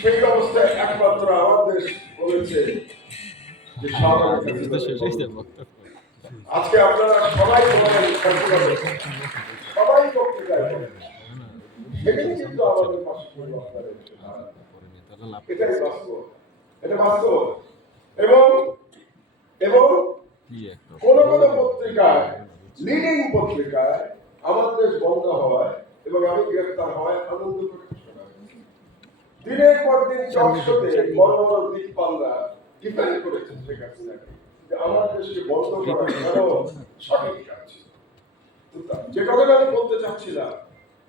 সেই অবস্থায় একমাত্র আমার দেশ বলেছে যে আজকে আপনারা সবাই বলেন, সবাই পত্রিকায় বলেন, সেখানে কিন্তু আমাদের পাশে ছিল আপনাদের। এটাই বাস্তব, এটা বাস্তব। এবং এবং কোন কোন পত্রিকায়, লিডিং পত্রিকায় আমার দেশ বন্ধ হওয়ায় এবং আমি গ্রেফতার হওয়ায় আনন্দ প্রকাশ করা দিনের পর দিন চকশোতে বড় বড় দিকপালরা ডিফেন্ড করেছেন শেখ হাসিনাকে যে আমার দেশকে বন্ধ করা কেন সঠিক কাজ। যে কথাটা আমি বলতে চাচ্ছিলাম,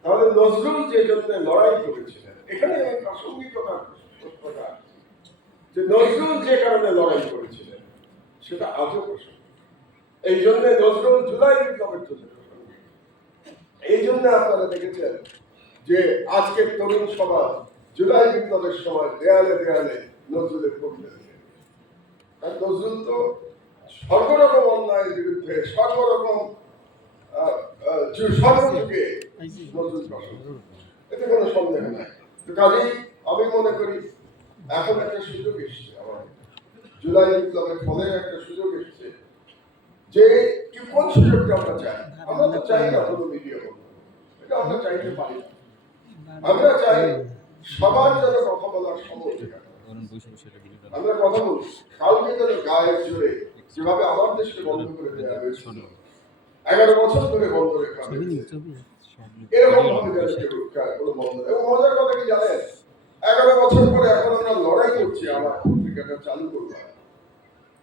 তাহলে নজরুল যে জন্য লড়াই করেছিলেন, এখানে প্রাসঙ্গিকতা যে নজরুল যে কারণে লড়াই করেছিলেন সেটা আজও প্রসঙ্গ। এই জন্য নজরুল জুলাই বিপ্লবের জন্য প্রসঙ্গ। এই জন্য আপনারা দেখেছেন যে আজকের তরুণ সমাজ জুলাই বিপ্লবের সময় দেয়ালে দেয়ালে নজরুলের কবিতা লিখে। আর নজরুল তো সর্বরকম অন্যায়ের বিরুদ্ধে সর্বরকম সর্বযুগে নজরুল প্রসঙ্গ, এতে কোনো সন্দেহ নাই। তো কাজেই আমি মনে করি এখন একটা সুযোগ এসছে, আমার জুলাই বিপ্লবের ফলে একটা সুযোগ এসছে যে কি কোন সুযোগটা আমরা চাই। আমরা তো চাই না কোনো মিডিয়া বন্ধ, এটা আমরা চাইতে পারি না। আমরা চাই সবার যেন কথা বলার সময়। আমরা কথা বলছি কাউকে যেন গায়ের জোরে যেভাবে আমার দেশকে বন্ধ করে দেওয়া হয়েছিল, 11 বছর ধরে বন্ধ রেখা হয়েছে, এরকম ভাবে যেন কোনো বন্ধ। এবং মজার কথা কি জানেন, 11 বছর পরে এখন আমরা লড়াই করছি আমার পত্রিকাটা চালু করবো,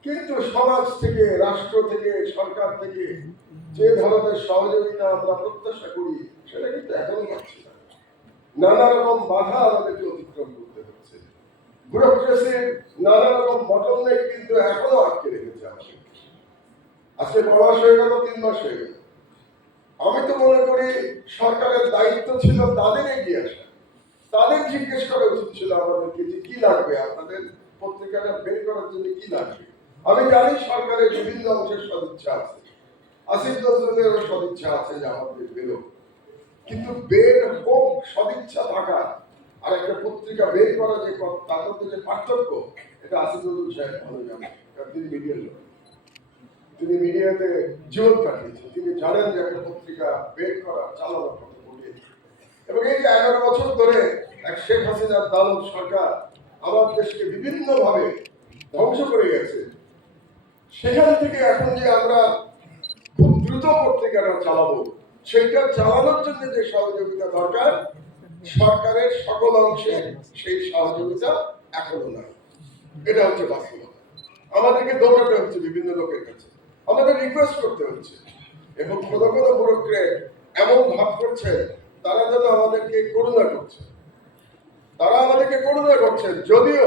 কিন্তু সমাজ থেকে, রাষ্ট্র থেকে, সরকার থেকে যে ধরনের সহযোগিতা আমরা প্রত্যাশা করি সেটা কিন্তু এখনো পাচ্ছি না। নানা রকম বাধা আমাদেরকে অতিক্রম করতে হচ্ছে। ব্যুরোক্রেসির নানা রকম বটলনেক কিন্তু এখনো আটকে রেখেছে আমাদের। আজকে প্রবাস হয়ে গেল, 3 মাস হয়ে গেল। আমি তো মনে করি সরকারের দায়িত্ব ছিল তাদের এগিয়ে আসা, তাদের জিজ্ঞেস করা উচিত ছিল আমাদেরকে যে কি লাগবে, আপনাদের পত্রিকাটা বের করার জন্য কি লাগবে। আমি জানি সরকারের বিভিন্ন অংশের সদিচ্ছা আছে, আসিফ নজরুলেরও সদিচ্ছা আছে যে আমাদের বেরো, কিন্তু বের হোক সদিচ্ছা থাকা আর একটা পত্রিকা বের করা যে তার মধ্যে যে পার্থক্য, এটা আসিফ নজরুল সাহেব ভালো জানেন। তিনি মিডিয়ার লোক, তিনি মিডিয়াতে জীবন কাটিয়েছেন, তিনি জানেন যে একটা পত্রিকা বের করা চালানো কত কঠিন। এবং এই যে 11 বছর ধরে এক শেখ হাসিনার দানব সরকার আমার দেশকে বিভিন্ন ভাবে ধ্বংস করে গেছে, সেখান থেকে এখন যে আমরা খুব দ্রুত পত্রিকাটা চালাবো, সেটা চালানোর জন্য যে সহযোগিতা দরকার, সরকারের সকল অংশে সেই সহযোগিতা এখনো নাই। এটা হচ্ছে বাস্তবতা। আমাদেরকে দৌড়াতে হচ্ছে বিভিন্ন লোকের কাছে, আমাদের রিকোয়েস্ট করতে হচ্ছে। এবং কোন কোন ব্যুরোক্রেট এমন ভাব করছে তারা যেন আমাদেরকে করুণা করছে, তারা আমাদেরকে করুণা করছেন। যদিও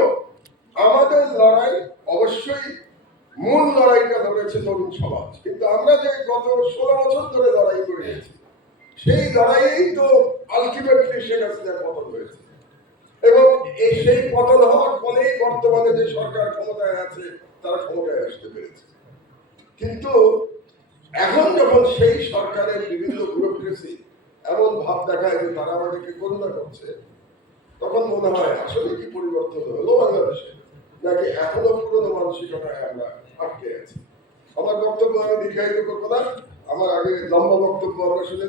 আমাদের লড়াই অবশ্যই মূল লড়াইটা ধরেছে তরুণ সমাজ, কিন্তু আমরা যে গত 16 বছর ধরে লড়াই করে গেছি, সেই লড়াইয়েই তো আলটিমেটলি শেখ হাসিনার পতন হয়েছে। এবং সেই পতন হওয়ার ফলেই বর্তমানে যে সরকার ক্ষমতায় আছে তারা ক্ষমতায় আসতে পেরেছে। কিন্তু এখন যখন সেই সরকারের বিভিন্ন ব্যুরোক্রেসি এমন ভাব দেখায় যে তারা আমাদেরকে করুণা করছে, তখন মনে হয় আসলে কি পরিবর্তন হলো বাংলাদেশে, নাকি এখনো পুরনো মানসিকতায় আমরা আটকে আছি। আমার বক্তব্য আমি দীর্ঘায়িত করবো না, আমার আগে লম্বা বক্তব্য আমরা শুনে